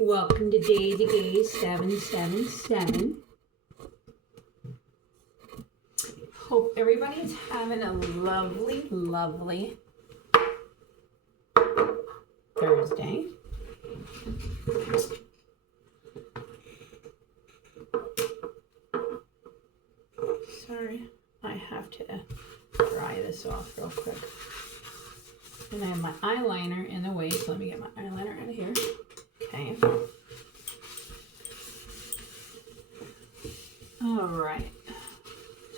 Welcome to Daisy Gaze 777. Hope everybody's having a lovely, lovely Thursday. Sorry, I have to dry this off real quick. And I have my eyeliner in the way, so let me get my eyeliner out of here. Okay. All right.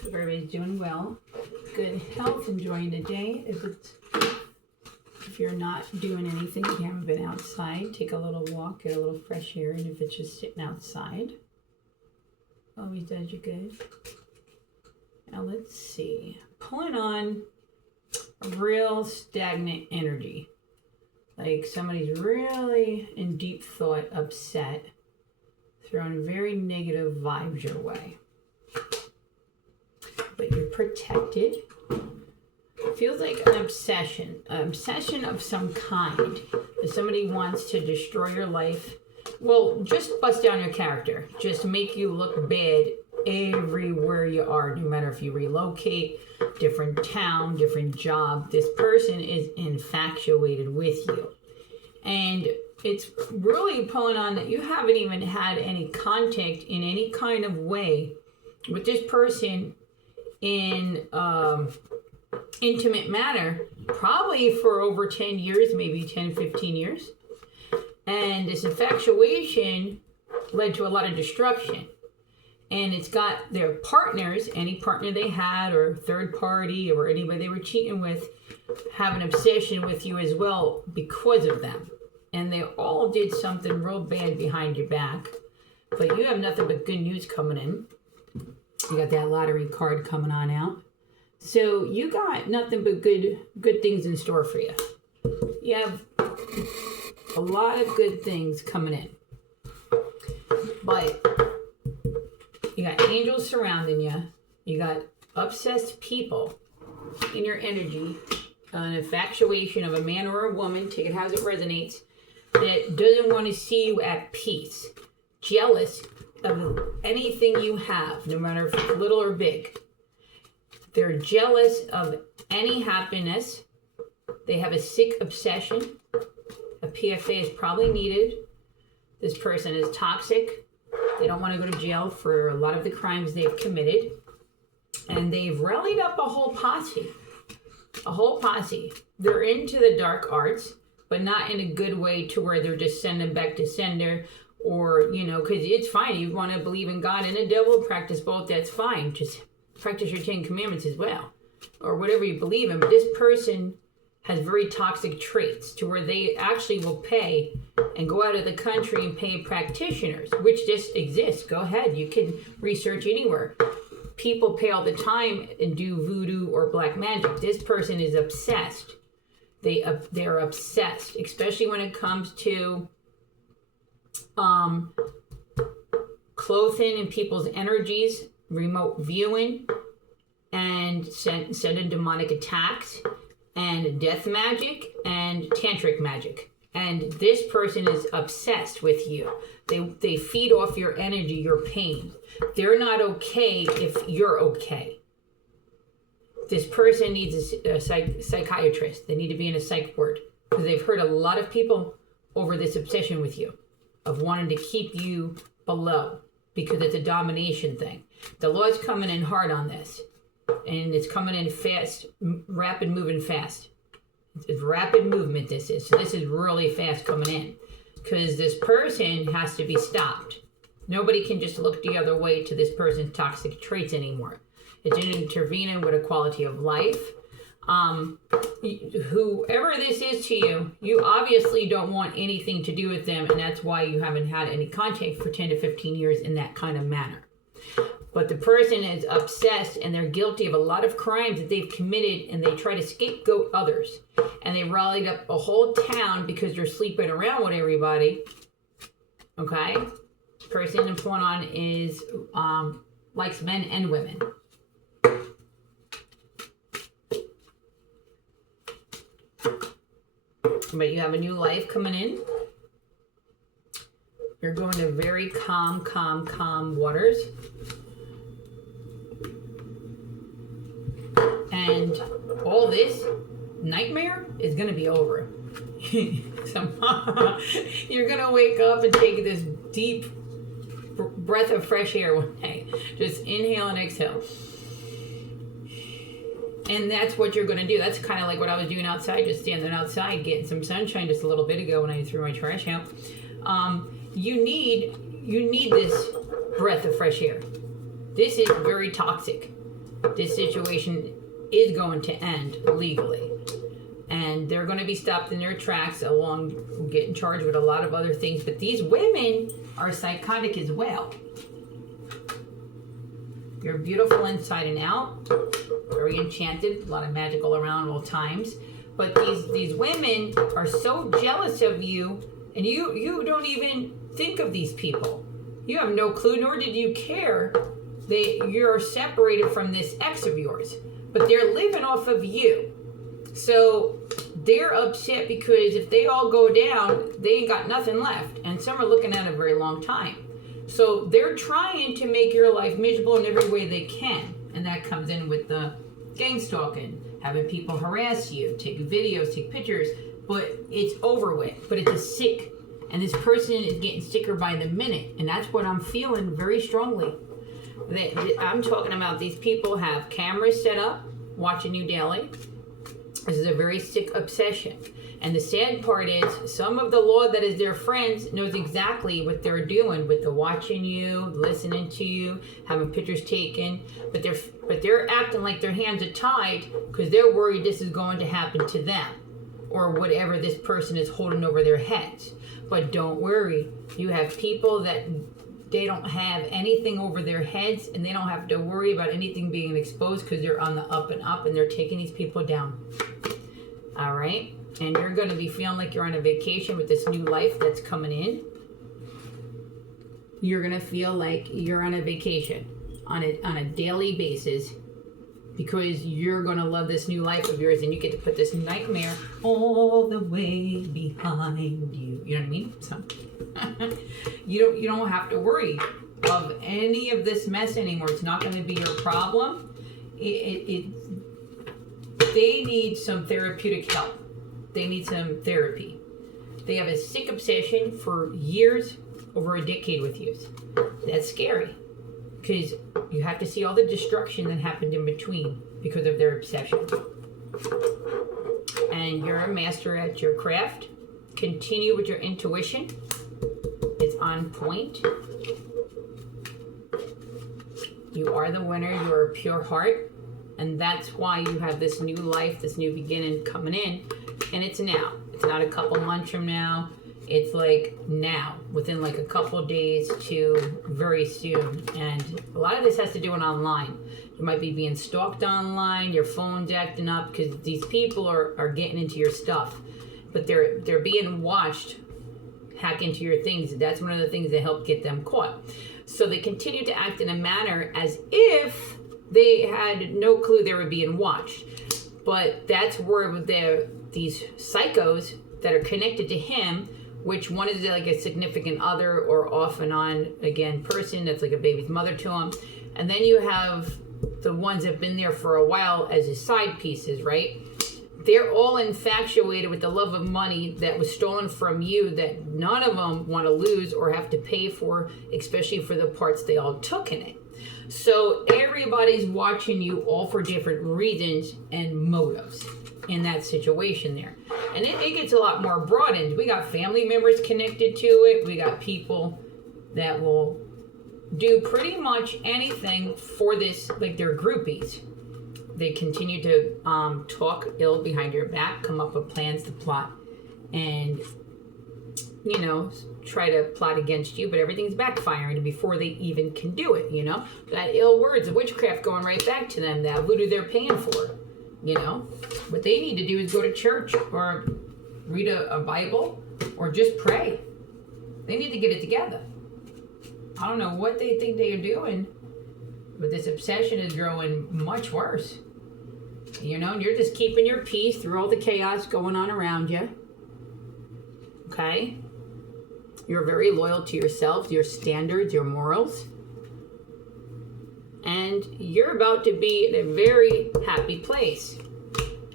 So everybody's doing well. Good health, enjoying the day. If you're not doing anything, you haven't been outside, take a little walk, get a little fresh air, and if it's just sitting outside, always does you good. Now let's see. Pulling on a real stagnant energy. Like somebody's really in deep thought, upset, throwing very negative vibes your way. But you're protected. Feels like an obsession of some kind. If somebody wants to destroy your life, well, just bust down your character. Just make you look bad everywhere you are, no matter if you relocate, different town, different job. This person is infatuated with you. And it's really pulling on that you haven't even had any contact in any kind of way with this person in intimate manner, probably for over 10 years, maybe 10, 15 years. And this infatuation led to a lot of destruction. And it's got their partners, any partner they had, or third party, or anybody they were cheating with, have an obsession with you as well because of them. And they all did something real bad behind your back. But you have nothing but good news coming in. You got that lottery card coming on out. So you got nothing but good things in store for you. You have a lot of good things coming in. But you got angels surrounding you. You got obsessed people in your energy. An infatuation of a man or a woman, take it how it resonates, that doesn't want to see you at peace. Jealous of anything you have, no matter if it's little or big. They're jealous of any happiness. They have a sick obsession. A PFA is probably needed. This person is toxic. They don't want to go to jail for a lot of the crimes they've committed. And they've rallied up a whole posse. A whole posse. They're into the dark arts, but not in a good way to where they're just sending back to sender. Or, because it's fine. You want to believe in God and the devil, practice both. That's fine. Just practice your 10 commandments as well, or whatever you believe in. But this person has very toxic traits to where they actually will pay and go out of the country and pay practitioners, which just exists. Go ahead. You can research anywhere. People pay all the time and do voodoo or black magic. This person is obsessed. They're obsessed, especially when it comes to clothing and people's energies, remote viewing, and sending demonic attacks, and death magic, and tantric magic. And this person is obsessed with you. They feed off your energy, your pain. They're not okay if you're okay. This person needs a psychiatrist. They need to be in a psych ward because they've hurt a lot of people over this obsession with you, of wanting to keep you below, because it's a domination thing. The law's coming in hard on this, and it's coming in fast, rapid moving fast. It's rapid movement this is. So this is really fast coming in, because this person has to be stopped. Nobody can just look the other way to this person's toxic traits anymore. It's intervening with a quality of life. Whoever this is to you, you obviously don't want anything to do with them, and that's why you haven't had any contact for 10 to 15 years in that kind of manner. But the person is obsessed, and they're guilty of a lot of crimes that they've committed, and they try to scapegoat others. And they rallied up a whole town because they're sleeping around with everybody. Okay? This person in pulling on is likes men and women. But you have a new life coming in. You're going to very calm waters. And all this nightmare is going to be over. You're going to wake up and take this deep breath of fresh air one day. Just inhale and exhale. And that's what you're going to do. That's kind of like what I was doing outside, just standing outside, getting some sunshine just a little bit ago when I threw my trash out. You need this breath of fresh air. This is very toxic. This situation is going to end legally. And they're going to be stopped in their tracks along getting charged with a lot of other things. But these women are psychotic as well. You're beautiful inside and out. Very enchanted. A lot of magical around all times. But these women are so jealous of you. And you don't even think of these people. You have no clue, nor did you care that you're separated from this ex of yours. But they're living off of you. So they're upset because if they all go down, they ain't got nothing left. And some are looking at a very long time. So they're trying to make your life miserable in every way they can. And that comes in with the gang stalking, having people harass you, take videos, take pictures. But it's over with. But it's sick. And this person is getting sicker by the minute. And that's what I'm feeling very strongly. I'm talking about these people have cameras set up, watching you daily. This is a very sick obsession. And the sad part is some of the law that is their friends knows exactly what they're doing with the watching you, listening to you, having pictures taken. But they're acting like their hands are tied because they're worried this is going to happen to them or whatever this person is holding over their heads. But don't worry. You have people that they don't have anything over their heads and they don't have to worry about anything being exposed because they're on the up and up and they're taking these people down. All right? And you're going to be feeling like you're on a vacation with this new life that's coming in. You're going to feel like you're on a vacation on a daily basis because you're going to love this new life of yours and you get to put this nightmare all the way behind you. You know what I mean? So you don't have to worry of any of this mess anymore. It's not going to be your problem. They need some therapeutic help. They need some therapy. They have a sick obsession for years, over a decade with you. That's scary because you have to see all the destruction that happened in between because of their obsession. And you're a master at your craft. Continue with your intuition. It's on point. You are the winner. You're a pure heart. And that's why you have this new life, this new beginning coming in. And it's now. It's not a couple months from now. It's like now, within like a couple days to very soon. And a lot of this has to do with online. You might be being stalked online. Your phone's acting up because these people are getting into your stuff. But they're being watched hack into your things. That's one of the things that help get them caught. So they continue to act in a manner as if they had no clue they were being watched. But that's where these psychos that are connected to him, which one is like a significant other or off and on again person that's like a baby's mother to him. And then you have the ones that have been there for a while as his side pieces, right? They're all infatuated with the love of money that was stolen from you that none of them want to lose or have to pay for, especially for the parts they all took in it. So everybody's watching you all for different reasons and motives in that situation there. And it gets a lot more broadened. We got family members connected to it. We got people that will do pretty much anything for this, like they're groupies. They continue to talk ill behind your back, come up with plans to plot, and, you know, try to plot against you, but everything's backfiring before they even can do it, you know? That ill words of witchcraft going right back to them, that voodoo they're paying for, you know? What they need to do is go to church or read a Bible or just pray. They need to get it together. I don't know what they think they are doing, but this obsession is growing much worse. You know, and you're just keeping your peace through all the chaos going on around you. Okay? You're very loyal to yourself, your standards, your morals. And you're about to be in a very happy place.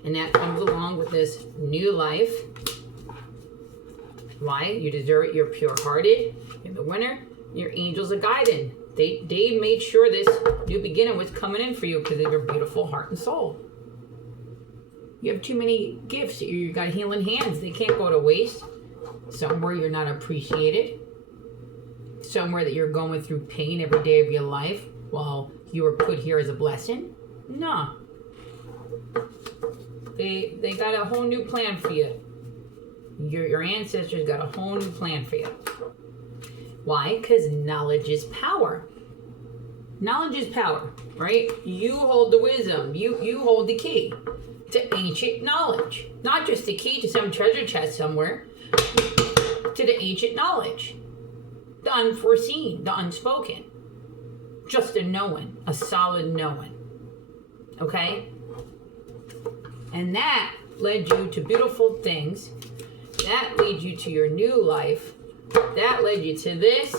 And that comes along with this new life. Why? You deserve it. You're pure-hearted. You're the winner. Your angels are guiding. They made sure this new beginning was coming in for you because of your beautiful heart and soul. You have too many gifts. You got healing hands. They can't go to waste. Somewhere you're not appreciated. Somewhere that you're going through pain every day of your life while you were put here as a blessing. No. They got a whole new plan for you. Your ancestors got a whole new plan for you. Why? Because knowledge is power. Knowledge is power, right? You hold the wisdom. You hold the key to ancient knowledge. Not just the key to some treasure chest somewhere. To the ancient knowledge. The unforeseen, the unspoken. Just a knowing, a solid knowing. Okay? And that led you to beautiful things. That led you to your new life. That led you to this.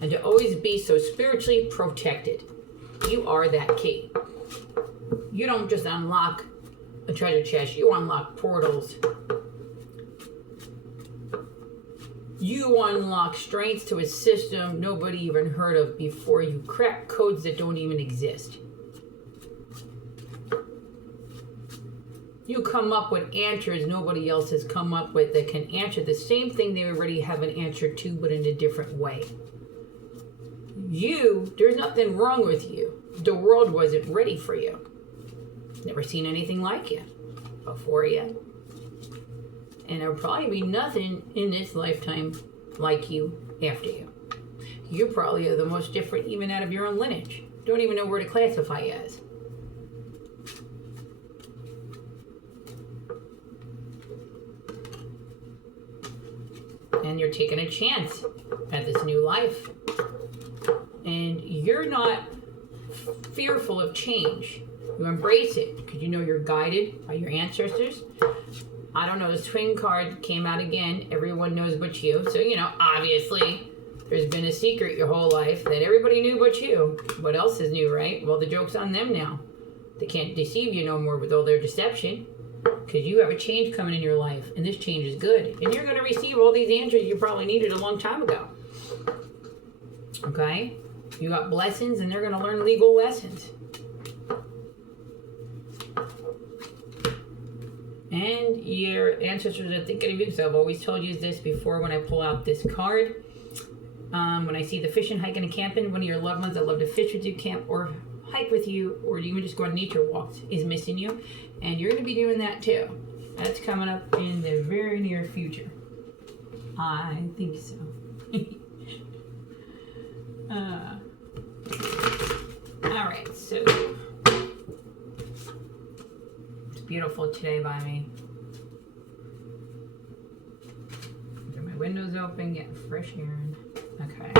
And to always be so spiritually protected. You are that key. You don't just unlock a treasure chest. You unlock portals. You unlock strengths to a system nobody even heard of before. You crack codes that don't even exist. You come up with answers nobody else has come up with that can answer the same thing they already have an answer to, but in a different way. There's nothing wrong with you. The world wasn't ready for you. Never seen anything like you before yet. And there'll probably be nothing in this lifetime like you after you. You probably are the most different even out of your own lineage. Don't even know where to classify you as. And you're taking a chance at this new life. And you're not fearful of change. You embrace it because you know you're guided by your ancestors. I don't know, this twin card came out again. Everyone knows but you. So, obviously, there's been a secret your whole life that everybody knew but you. What else is new, right? Well, the joke's on them now. They can't deceive you no more with all their deception. Because you have a change coming in your life. And this change is good. And you're going to receive all these answers you probably needed a long time ago. Okay? You got blessings and they're going to learn legal lessons. And your ancestors are thinking of you. So I've always told you this before when I pull out this card. When I see the fishing, hiking, and camping, one of your loved ones that love to fish with you, camp, or hike with you, or even just go on nature walks is missing you. And you're going to be doing that too. That's coming up in the very near future. I think so. Alright, so it's beautiful today by me. Get my windows open, getting fresh air in. Okay.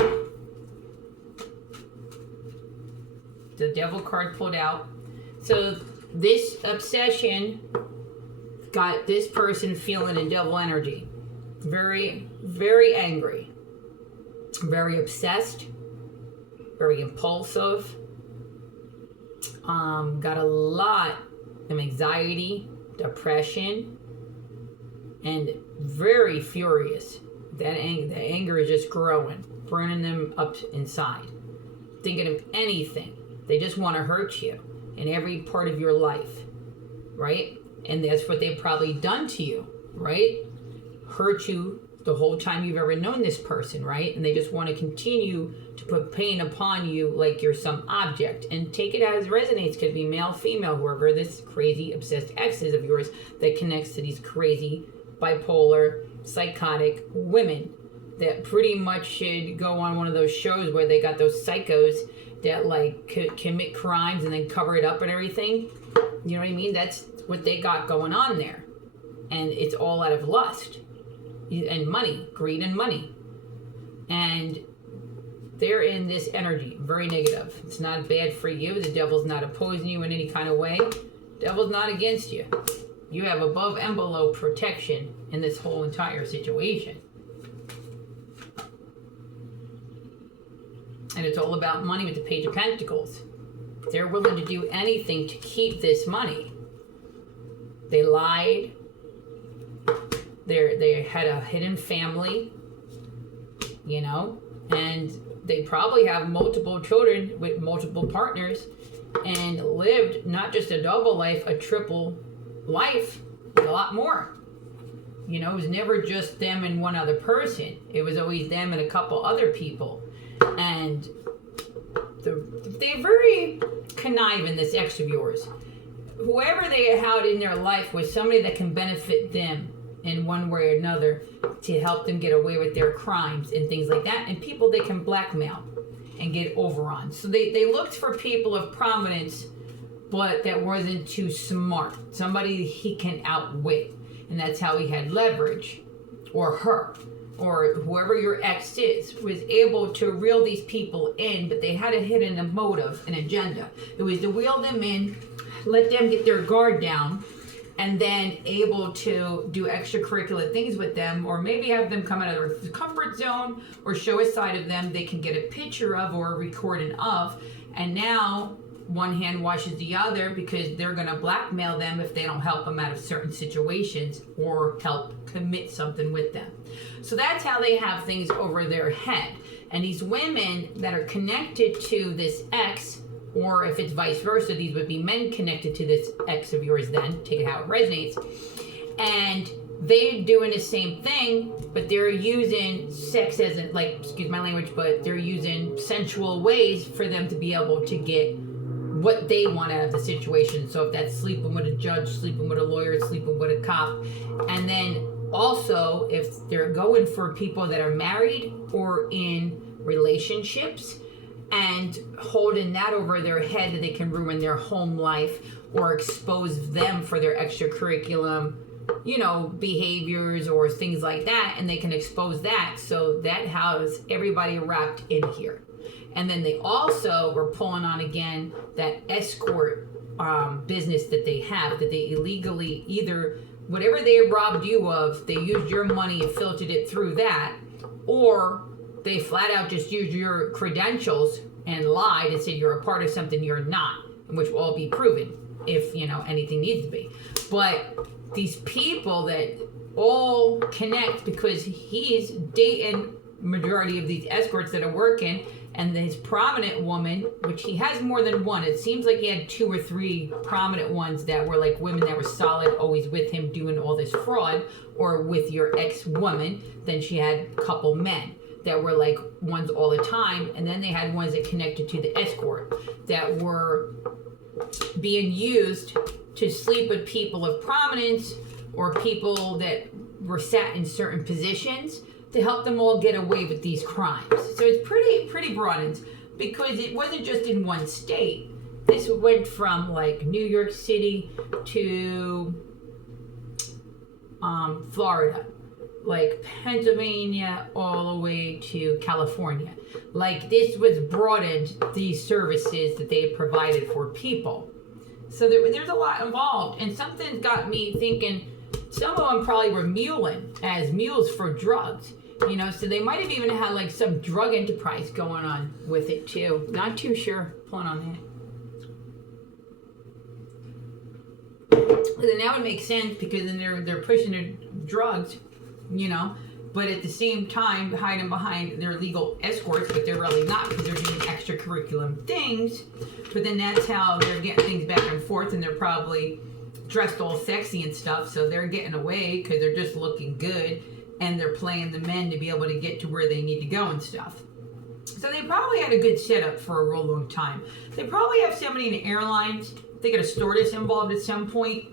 The devil card pulled out. So this obsession got this person feeling in devil energy. Very, very angry. Very obsessed. Very impulsive. Got a lot of anxiety, depression, and very furious. The anger is just growing, burning them up inside. Thinking of anything. They just want to hurt you in every part of your life, right? And that's what they've probably done to you, right? Hurt you the whole time you've ever known this person, right? And they just want to continue to put pain upon you like you're some object. And take it as resonates. Could be male, female, whoever this crazy, obsessed ex is of yours that connects to these crazy, bipolar, psychotic women that pretty much should go on one of those shows where they got those psychos that commit crimes and then cover it up and everything. You know what I mean? That's what they got going on there. And it's all out of lust and money, greed and money. And they're in this energy, very negative. It's not bad for you. The devil's not opposing you in any kind of way. Devil's not against you. You have above and below protection in this whole entire situation. And it's all about money with the Page of Pentacles. They're willing to do anything to keep this money. They lied. They had a hidden family, you know, and they probably have multiple children with multiple partners and lived not just a double life, a triple life, a lot more. You know, it was never just them and one other person. It was always them and a couple other people. And they're very conniving, this ex of yours. Whoever they had in their life was somebody that can benefit them in one way or another to help them get away with their crimes and things like that, and people they can blackmail and get over on. So they looked for people of prominence, but that wasn't too smart. Somebody he can outwit, and that's how he had leverage, or her, or whoever your ex is, was able to reel these people in, but they had a hidden motive, an agenda. It was to reel them in, let them get their guard down, and then able to do extracurricular things with them, or maybe have them come out of their comfort zone, or show a side of them they can get a picture of or a recording of. And now one hand washes the other, because they're going to blackmail them if they don't help them out of certain situations or help commit something with them. So that's how they have things over their head. And these women that are connected to this ex, or if it's vice versa, these would be men connected to this ex of yours, then take it how it resonates, and they're doing the same thing, but they're using sex as a, like, excuse my language, but they're using sensual ways for them to be able to get what they want out of the situation. So if that's sleeping with a judge, sleeping with a lawyer, sleeping with a cop, and then also if they're going for people that are married or in relationships, and holding that over their head that they can ruin their home life or expose them for their extracurriculum, you know, behaviors or things like that, and they can expose that. So that has everybody wrapped in here. And then they also were pulling on again that escort business that they have, that they illegally, either whatever they robbed you of, they used your money and filtered it through that, or they flat out just used your credentials and lied and said you're a part of something you're not, which will all be proven if, you know, anything needs to be. But these people that all connect, because he's dating majority of these escorts that are working, and his prominent woman, which he has more than one. It seems like he had 2 or 3 prominent ones that were like women that were solid, always with him doing all this fraud, or with your ex-woman. Then she had a couple men that were like ones all the time, and then they had ones that connected to the escort that were being used to sleep with people of prominence or people that were sat in certain positions to help them all get away with these crimes. So it's pretty broadened, because it wasn't just in one state. This went from like New York City to Florida, like Pennsylvania, all the way to California. Like, this was broadened, these services that they provided for people. So there's a lot involved, and something got me thinking some of them probably were muling as mules for drugs, you know, so they might have even had like some drug enterprise going on with it too. Not too sure. Pulling on that. Then that would make sense, because then they're pushing their drugs, you know, but at the same time hiding behind their legal escorts, but they're really not, because they're doing extracurricular things. But then that's how they're getting things back and forth, and they're probably dressed all sexy and stuff, so they're getting away because they're just looking good, and they're playing the men to be able to get to where they need to go and stuff. So they probably had a good setup for a real long time. They probably have somebody in the airlines. They got a stewardess involved at some point.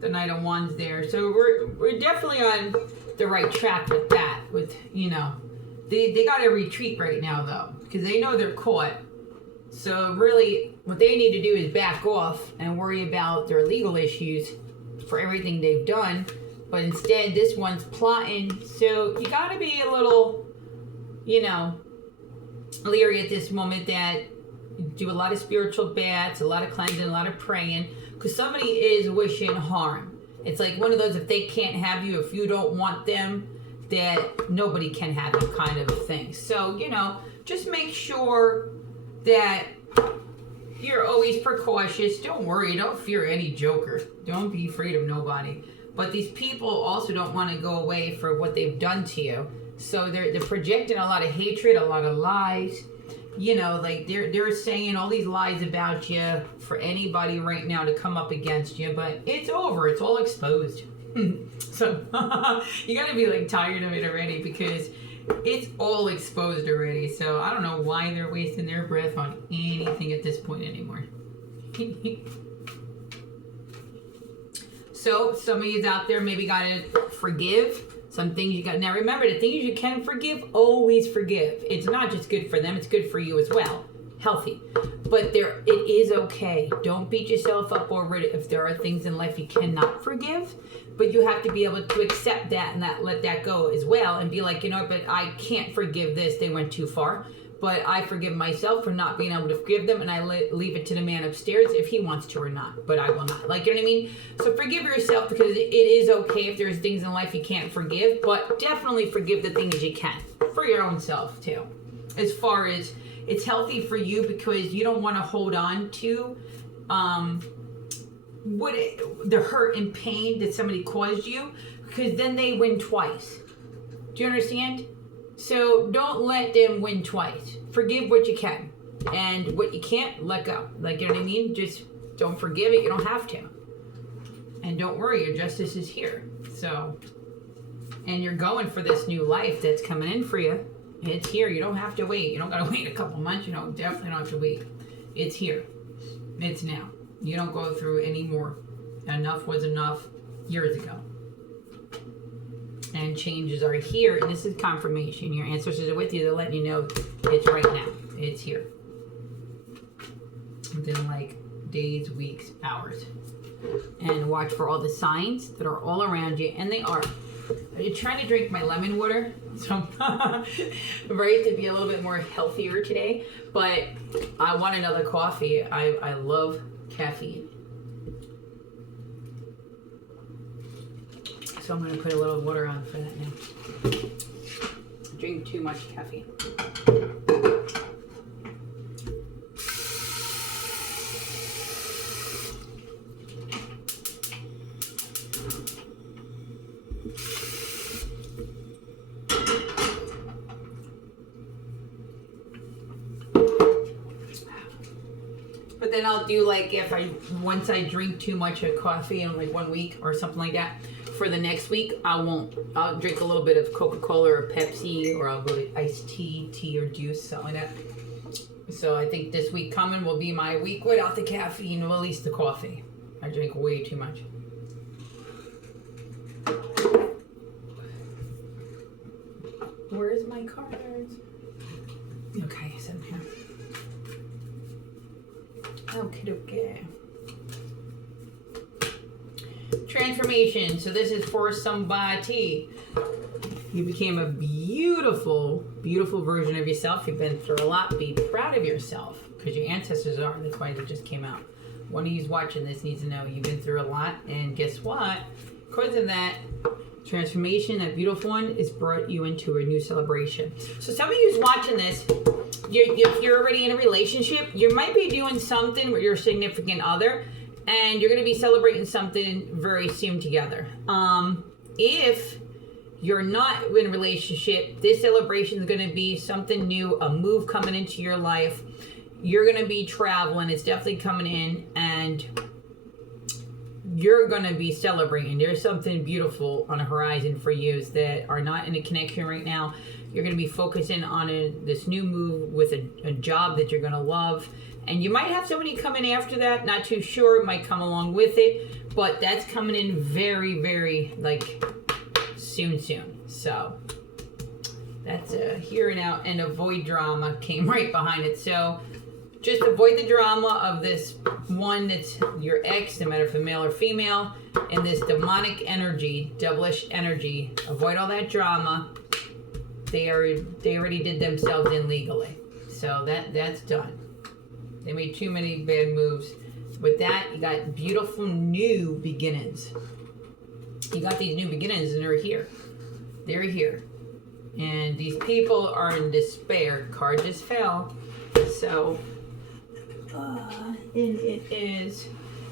The Knight of Wands there. So we're definitely on the right track with that. With, you know, they got to retreat right now though, because they know they're caught. So really, what they need to do is back off and worry about their legal issues for everything they've done. But instead, this one's plotting. So you got to be a little, you know, leery at this moment, that do a lot of spiritual baths, a lot of cleansing, a lot of praying, because somebody is wishing harm. It's like one of those, if they can't have you, if you don't want them, that nobody can have you kind of thing. So, you know, just make sure that you're always precautious. Don't worry. Don't fear any joker. Don't be afraid of nobody. But these people also don't want to go away for what they've done to you. So they're projecting a lot of hatred, a lot of lies. You know, like they're saying all these lies about you for anybody right now to come up against you. But it's over. It's all exposed. So you got to be like tired of it already because it's all exposed already. So I don't know why they're wasting their breath on anything at this point anymore. So some of you out there maybe got to forgive some things you got. Now remember, the things you can forgive, always forgive. It's not just good for them, it's good for you as well. Healthy. But it is okay. Don't beat yourself up over it if there are things in life you cannot forgive. But you have to be able to accept that and let that go as well and be like, you know, but I can't forgive this. They went too far. But I forgive myself for not being able to forgive them, and I leave it to the man upstairs if he wants to or not. But I will not. Like, you know what I mean? So forgive yourself because it is okay if there's things in life you can't forgive, but definitely forgive the things you can for your own self too. As far as it's healthy for you because you don't want to hold on to the hurt and pain that somebody caused you, because then they win twice. Do you understand? So don't let them win twice. Forgive what you can. And what you can't, let go. Like, you know what I mean? Just don't forgive it. You don't have to. And don't worry, your justice is here. So, and you're going for this new life that's coming in for you. It's here. You don't have to wait. You don't got to wait a couple months. You don't definitely don't have to wait. It's here. It's now. You don't go through any more. Enough was enough years ago. And changes are here, and this is confirmation. Your ancestors are with you. They're letting you know it's right now. It's here. Within like days, weeks, hours. And watch for all the signs that are all around you, and they are. I'm trying to drink my lemon water, so right, to be a little bit more healthier today. But I want another coffee. I love caffeine. So I'm going to put a little water on for that now. Drink too much caffeine. But then I'll do like once I drink too much of coffee in like 1 week or something like that, for the next week, I'll drink a little bit of Coca-Cola or Pepsi, or I'll go to iced tea or juice, something like that. So I think this week coming will be my week without the caffeine, or at least the coffee. I drink way too much. Where's my cards? Okay, it's in here. Okay. Transformation. So this is for somebody. You became a beautiful, beautiful version of yourself. You've been through a lot. Be proud of yourself, because your ancestors are. That's why they just came out. One of you watching this needs to know you've been through a lot. And guess what? Because of that transformation, that beautiful one, has brought you into a new celebration. So some of you who's watching this, if you're already in a relationship, you might be doing something with your significant other, and you're going to be celebrating something very soon together. If you're not in a relationship, this celebration is going to be something new, a move coming into your life. You're going to be traveling. It's definitely coming in, and you're going to be celebrating. There's something beautiful on the horizon for you that are not in a connection right now. You're going to be focusing on this new move with a job that you're going to love. And you might have somebody come in after that. Not too sure. It might come along with it. But that's coming in very, very, like, soon. So that's a here and out. And avoid drama came right behind it. So just avoid the drama of this one that's your ex, no matter if it's male or female, and this demonic energy, devilish energy. Avoid all that drama. They already did themselves in legally. So that's done. They made too many bad moves. With that, you got beautiful new beginnings. You got these new beginnings, and they're here. They're here. And these people are in despair. Card just fell. So, and it is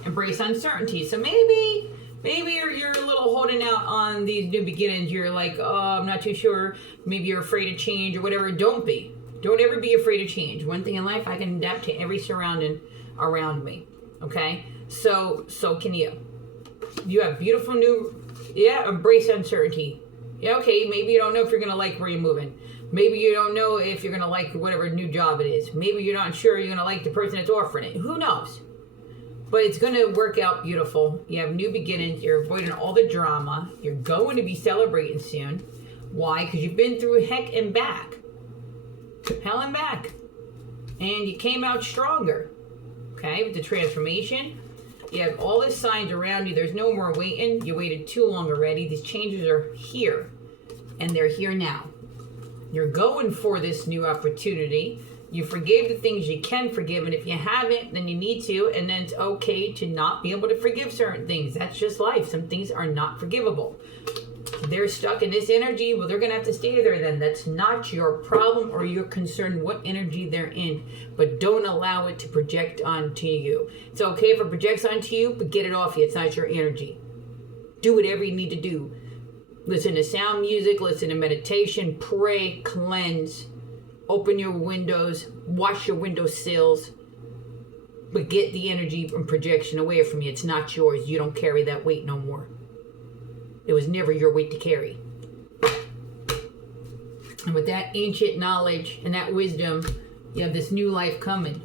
embrace uncertainty. So maybe you're a little holding out on these new beginnings. You're like, oh, I'm not too sure. Maybe you're afraid of change or whatever. Don't be. Don't ever be afraid of change. One thing in life, I can adapt to every surrounding around me. Okay? So can you. You have beautiful new, embrace uncertainty. Yeah, okay, maybe you don't know if you're going to like where you're moving. Maybe you don't know if you're going to like whatever new job it is. Maybe you're not sure you're going to like the person that's offering it. Who knows? But it's going to work out beautiful. You have new beginnings. You're avoiding all the drama. You're going to be celebrating soon. Why? Because you've been through heck and back. Hell and back. And you came out stronger. Okay, with the transformation. You have all the signs around you. There's no more waiting. You waited too long already. These changes are here. And they're here now. You're going for this new opportunity. You forgave the things you can forgive. And if you haven't, then you need to. And then it's okay to not be able to forgive certain things. That's just life. Some things are not forgivable. They're stuck in this energy. Well, they're going to have to stay there then. That's not your problem or your concern what energy they're in. But don't allow it to project onto you. It's okay if it projects onto you, but get it off you. It's not your energy. Do whatever you need to do. Listen to sound music, listen to meditation, pray, cleanse, open your windows, wash your window sills, but get the energy and projection away from you. It's not yours. You don't carry that weight no more. It was never your weight to carry. And with that ancient knowledge and that wisdom, you have this new life coming.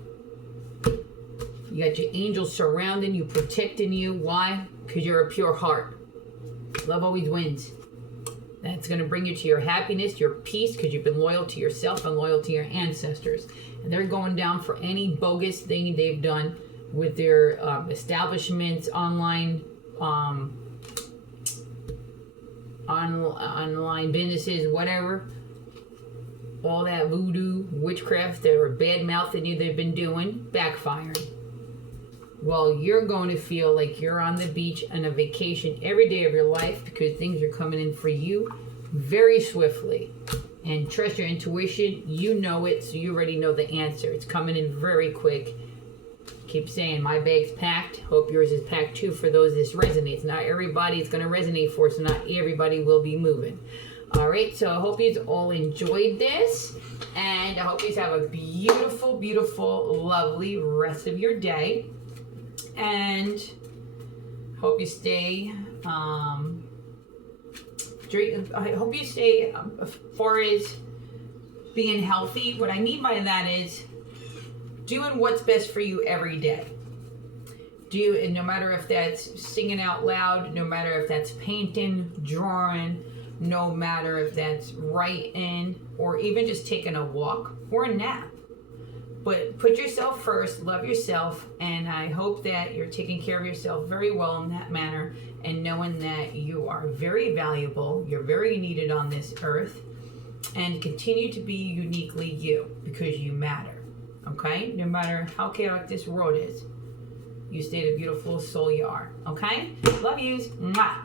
You got your angels surrounding you, protecting you. Why? Because you're a pure heart. Love always wins. That's going to bring you to your happiness, your peace, because you've been loyal to yourself and loyal to your ancestors. And they're going down for any bogus thing they've done with their establishments, online businesses, whatever. All that voodoo, witchcraft, or bad mouthing you they've been doing, backfiring. Well, you're going to feel like you're on the beach on a vacation every day of your life because things are coming in for you very swiftly. And trust your intuition. You know it, so you already know the answer. It's coming in very quick. Keep saying, my bag's packed. Hope yours is packed too for those this resonates. Not everybody is going to resonate for, so not everybody will be moving. All right, so I hope you all enjoyed this. And I hope you have a beautiful, beautiful, lovely rest of your day. And hope you stay I hope you stay as far as being healthy. What I mean by that is doing what's best for you every day. And no matter if that's singing out loud, no matter if that's painting, drawing, no matter if that's writing, or even just taking a walk or a nap. But put yourself first, love yourself, and I hope that you're taking care of yourself very well in that manner and knowing that you are very valuable, you're very needed on this earth, and continue to be uniquely you because you matter, okay? No matter how chaotic this world is, you stay the beautiful soul you are, okay? Love yous. Mwah.